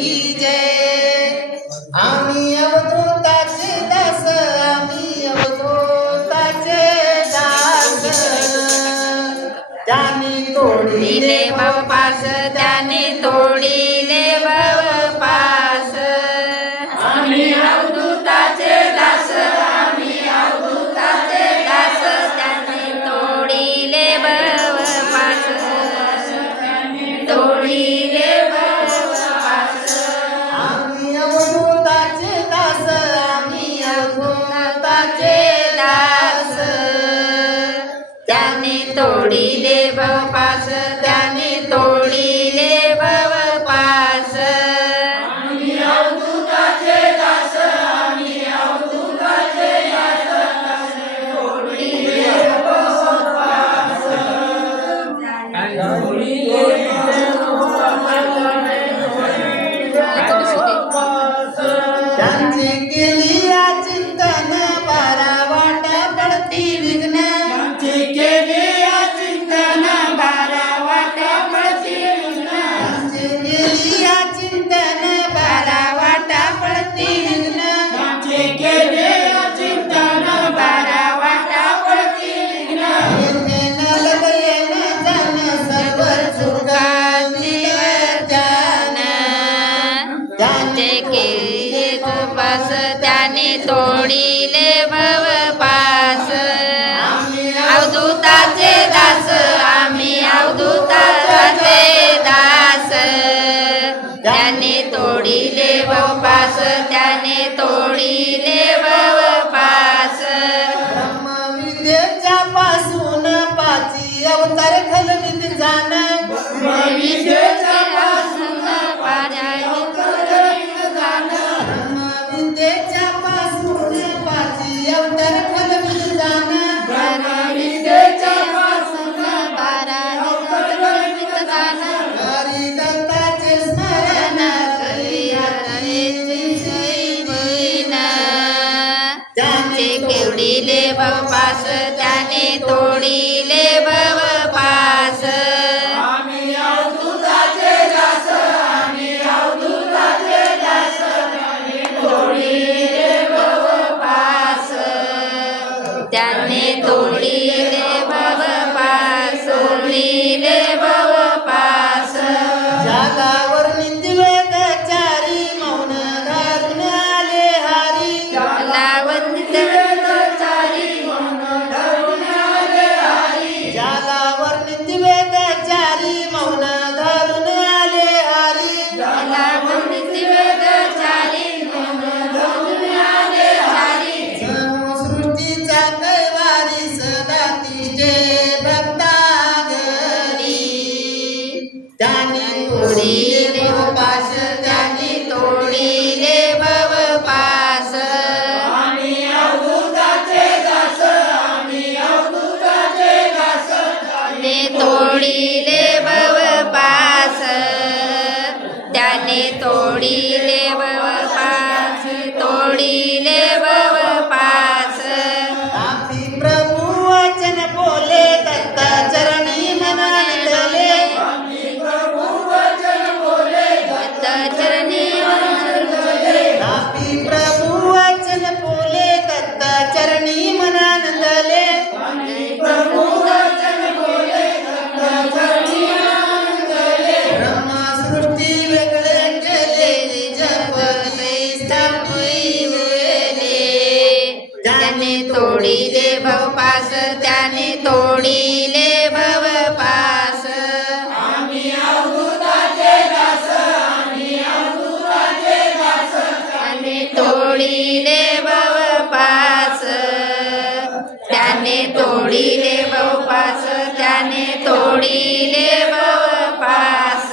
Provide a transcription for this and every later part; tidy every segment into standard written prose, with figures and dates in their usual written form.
की जय. आम्ही अवधूताचे दास, आम्ही अवधूताचे दास. त्याने तोडिले भवपास, त्याने तोडिले भवपास. आम्ही अवधूताचे दास, आम्ही अवधूताचे दास. त्याने तोडिले भवपास, तोडिले भवपास. आम्ही अवधूताचे दास, आम्ही अवधूताचे दास. त्याने तोडिले भवपास, त्याने तोडिले भवपास. आम्ही अवधूताचे दास, आम्ही अवधूताचे दास. तोडिले भवपास, त्यांची केली या चिंतन, बारा वाटा पडती विघ्न. त्यांची केली या चिंतन, बारा वाटा पडती विघ्न. त्यांची केली या चिंतन, बारा वाटा पडती विघ्न. त्यांची केली या चिंतन, बारा वाटा पडती विघ्न. येथे न लगे न जाण, सर्व चुका निवर्तन. त्याने केले भवपास, त्याने तोडिले भवपास. अवधूताचे दास, आम्ही अवधूताचे दास. त्याने तोडिले भवपास, त्याने तोडिले भवपास. ब्रह्मविद्येच्या पासून पाची अवतार खलवित जाण. विश्वाच्या पासून पारायण जाण. ब्रह्मविद्येच्या पासून पाची अवतार खलवित जाण. विश्वाच्या पासून पारायण जाण. हरी दत्ताचे स्मरण त्याने केवडिले भवपास, त्याने तोडिले भवपास. आम्ही अवधूताचे दास, आम्ही अवधूताचे दास. त्याने तोडिले भवपास, त्याने तोडिले भवपास, तोडिले भवपास. जगावर नित्यवेदचारी मौन धरून आले हरी. लावंदित वेदचारी मौन धरून आले हरी. जगावर नित्यवेदचारी मौन धरून आले हरी. लावंदित वेदचारी मौन धरून आले हरी. सृष्टीचा कैवारी सदा तिचे भक्तागरी. त्याने तोडिले भवपास, त्याने तोडिले भवपास. आम्ही अवधूताचे दास, आम्ही अवधूताचे दास. त्याने तोडिले भवपास, त्याने तोडिले भवपास, तोडिले भवपास. आपी प्रभु वचन बोले, दत्ता चरणी मनाले. चरणी आपी प्रभु वचन बोले, दत्ता चरणी मनानंदले. ब्रह्मा सृष्टी वेगळे केले, जपले स्थापिले. त्याने तोडिले भवपास, त्याने तोडिले भवपास. आम्ही अवधूताचे दास, आम्ही अवधूताचे दास. त्याने तोडिले भवपास, त्याने तोडिले भवपास, त्याने तोडिले भवपास.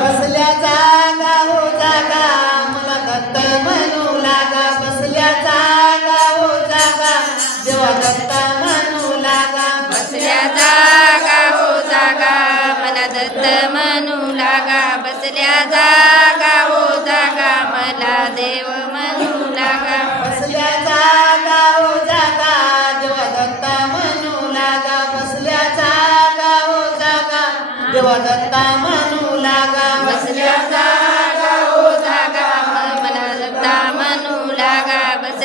बसल्या जागा हो जागा, मला दत्त म्हणू लागा. बसल्या जागा हो जागा, देवा दत्त म्हणू लागा. बसल्या जागा हो जागा, मला दत्त म्हणू लागा. बसल्या जागा हो जागा, मला देव म्हणू लागा. बसल्या जागा हो जागा, देवा दत्त म्हणू लागा. बसल्या जागा हो जागा, देवा दत्त म्हणू लागा. बसल्या जागा हो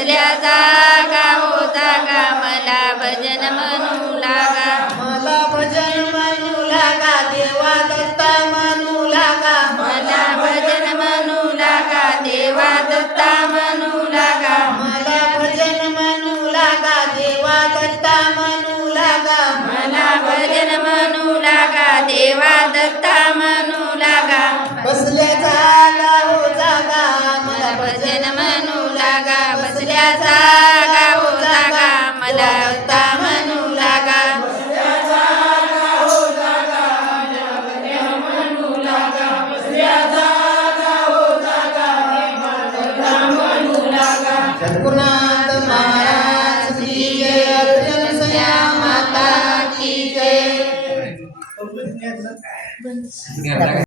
बसल्या जागा हो जागा मला भजन म्हणू लागा मला भजन म्हणू लागा देवा दत्ता म्हणू लागा मला भजन म्हणू लागा देवा दत्ता म्हणू लागा मला भजन म्हणू लागा देवा दत्ता म्हणू लागा मला भजन म्हणू लागा देवा दत्ता म्हणू लागा बसल्या जागा हो जागा मला भजन म्हणू लागा बसल्या जागा हो जागा मला दत्ता म्हणू लागा सद्गुरुनाथ महाराज की जय अर्चन सया माता की जय